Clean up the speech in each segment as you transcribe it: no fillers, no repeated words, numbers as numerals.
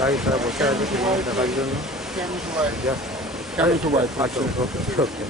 গাড়ি ছাড়া বসে আছে দেখার জন্য। কেমন সবাই? আচ্ছা, ওকে ওকে।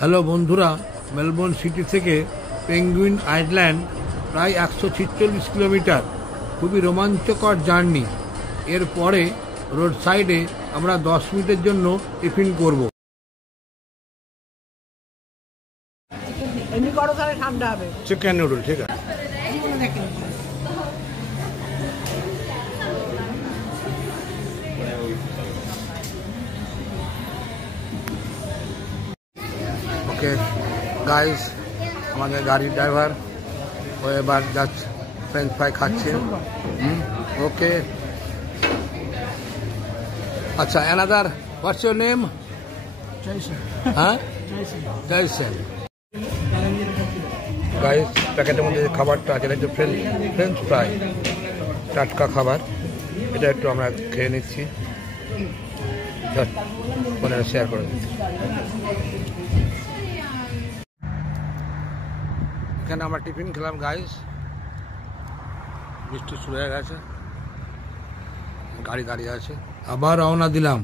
হ্যালো বন্ধুরা, মেলবোর্ন সিটি থেকে পেঙ্গুইন আইল্যান্ড প্রায় 146 কিলোমিটার। খুবই রোমাঞ্চকর জার্নি। এরপরে রোড সাইডে আমরা 10 মিনিটের জন্য টিফিন করব। চিকেন নুডল, ঠিক আছে। ওকে গাইস, আমাদের গাড়ির ড্রাইভার ও এবার যাচ্ছে, ফ্রেঞ্চ ফ্রাই খাচ্ছে। ওকে আচ্ছা, অ্যানাদার হোয়াটস ইউর নেম? হ্যাঁ, জয়সেন। গাইস, প্যাকেটের মধ্যে যে খাবারটা আছে এটা হচ্ছে ফ্রেঞ্চ ফ্রাই, টাটকা খাবার। এটা একটু আমরা খেয়ে নিচ্ছি, ফোনে শেয়ার করে দিচ্ছি। এখানে আমরা টিফিন খেলাম গাইস। বৃষ্টি শুরু হয়ে গেছে, গাড়ি দাঁড়িয়ে আছে, আবার রওনা দিলাম।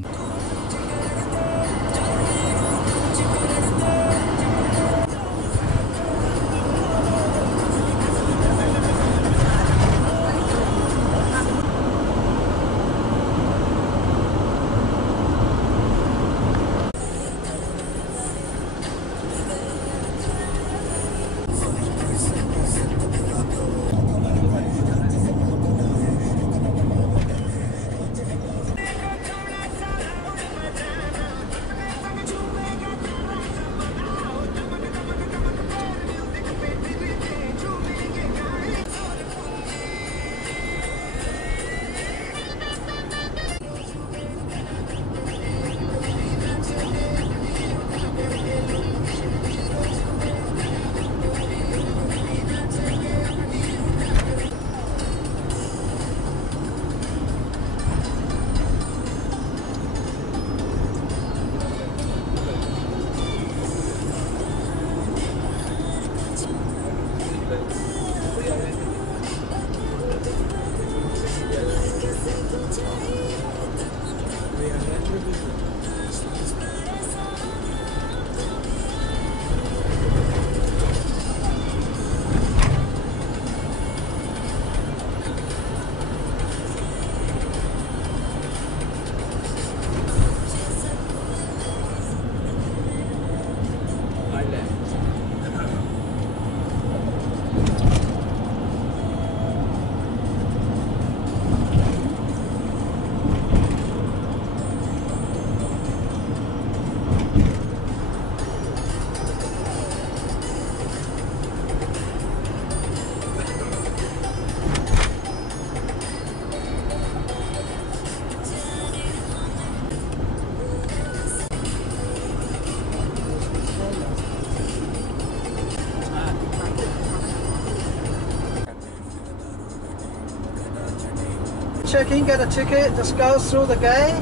Check in, get a ticket, just go through the gate,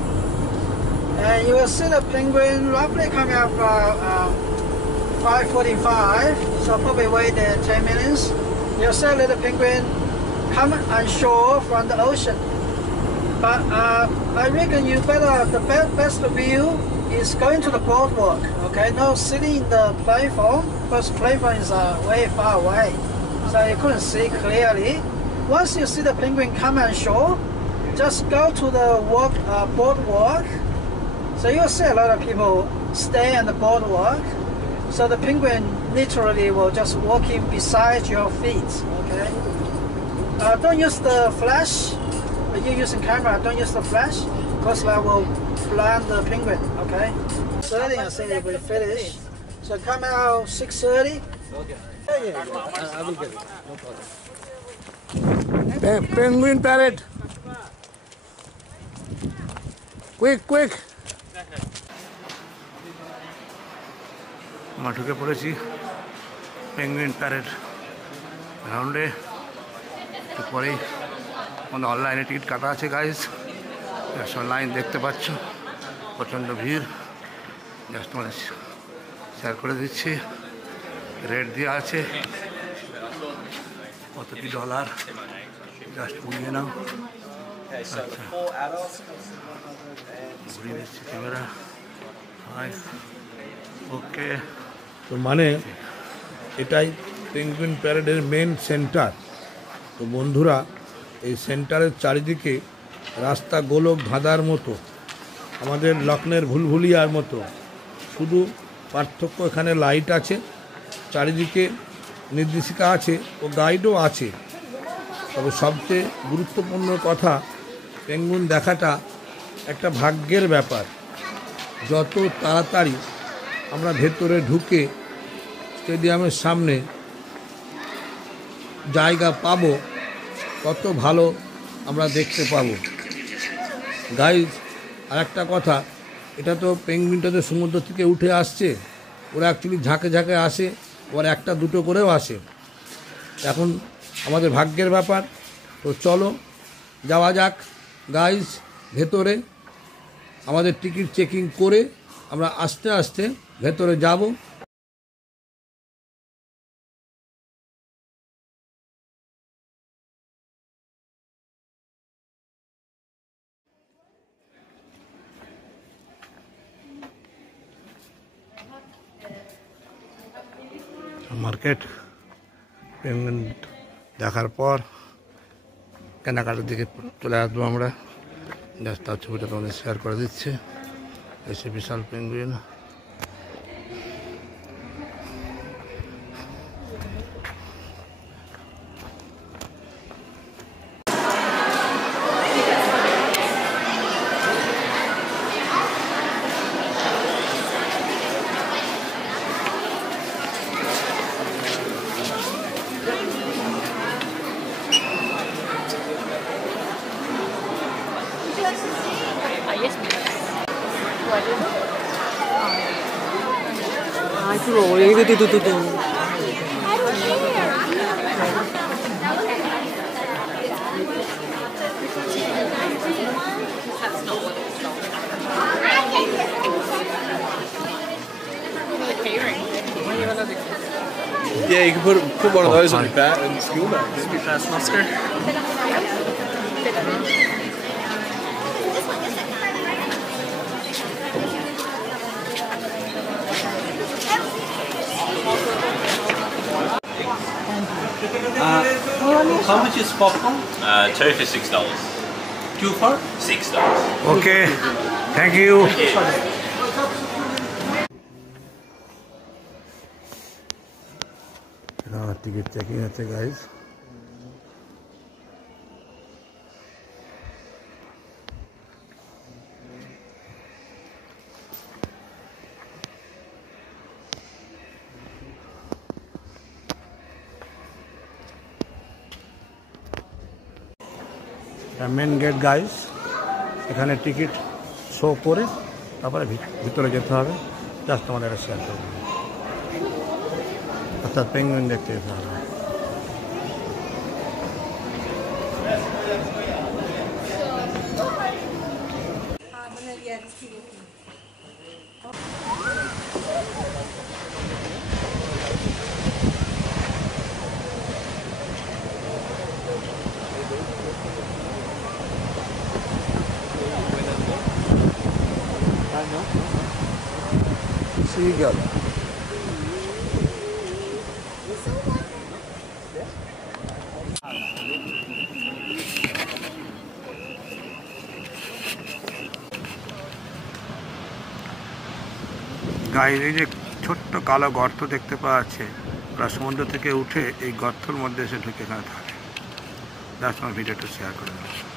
and you will see the penguin roughly coming up 5:45. So probably wait 10 minutes. You'll see a little penguin come on shore from the ocean. But I reckon you better, the best view is going to the boardwalk. Okay, no sitting in the platform because platform is way far away, so you couldn't see clearly. Once you see the penguin come on shore, just go to the boardwalk So you'll see a lot of people stay on the boardwalk. So the penguin literally will just walk in beside your feet. Okay. Don't use the flash. When you're using camera, don't use the flash because that will blind the penguin. Okay. 30, I think it will finish. So come out 6:30. Okay. Yeah. I will get it. No problem. Penguin parrot. Quick. আমরা ঢুকে পড়েছি penguin parade গ্রাউন্ডে। একটু পরেই আমাদের অনলাইনে টিকিট কাটা আছে গাইজ, সব লাইন দেখতে পাচ্ছ, প্রচণ্ড ভিড়। জাস্ট তোমাদের শেয়ার করে দিচ্ছি, রেট দেওয়া আছে কতটি ডলার, জাস্ট বুঝিয়ে নাও। আচ্ছা ঘুরিয়ে দিচ্ছি ক্যামেরা। ওকে, তো মানে এটাই পেঙ্গুইন প্যারেডের মেন সেন্টার। তো বন্ধুরা, এই সেন্টারের চারিদিকে রাস্তা গোলক ধাঁধার মতো, আমাদের লক্ষ্ণের ভুলভুলিয়ার মতো, শুধু পার্থক্য এখানে লাইট আছে, চারিদিকে নির্দেশিকা আছে ও গাইডও আছে। তবে সবচেয়ে গুরুত্বপূর্ণ কথা, পেঙ্গুইন দেখাটা একটা ভাগ্যের ব্যাপার। যত তাড়াতাড়ি আমরা ভেতরে ঢুকে স্টেডিয়ামের সামনে জায়গা পাবো, তত ভালো আমরা দেখতে পাবো। গাইজ, আর একটা কথা, এটা তো পেঙ্গুইনটা তো সমুদ্র থেকে উঠে আসছে, ওরা অ্যাকচুয়ালি ঝাঁকে ঝাঁকে আসে, ওরা একটা দুটো করেও আসে। এখন আমাদের ভাগ্যের ব্যাপার। তো চলো যাওয়া যাক গাইজ ভেতরে। আমাদের টিকিট চেকিং করে আমরা আস্তে আস্তে ভেতরে যাব। মার্কেট পেঙ্গুইন দেখার পর কেনাকাটার দিকে চলে আসবো আমরা। জাস্ট তার ছবিটা তোমাদের শেয়ার করে দিচ্ছে। এসে বিশাল পেঙ্গুইন। 아, 그거 여기도 두두두두. Yeah, you can put one of those on your bat and skill bag. This would be fast, Oscar. How much is popcorn? Two for $6. Two for? $6. Okay, thank you. Ticket checking হচ্ছে guys. Main gate guys, এখানে ticket show করে তারপরে ভিতরে যেতে হবে। জাস্ট আমাদের এটা শেয়ার করবো, অর্থাৎ পেঙ্গুইন দেখতে যেতে হবে। Seagull. গায়ের এই যে ছোট্ট কালো গর্ত দেখতে পাওয়া যাচ্ছে, ওরা সমুদ্র থেকে উঠে এই গর্তর মধ্যে এসে ঢুকে এখানে থাকে। জাস্ট আমার ভিডিওটা শেয়ার করে দিলাম।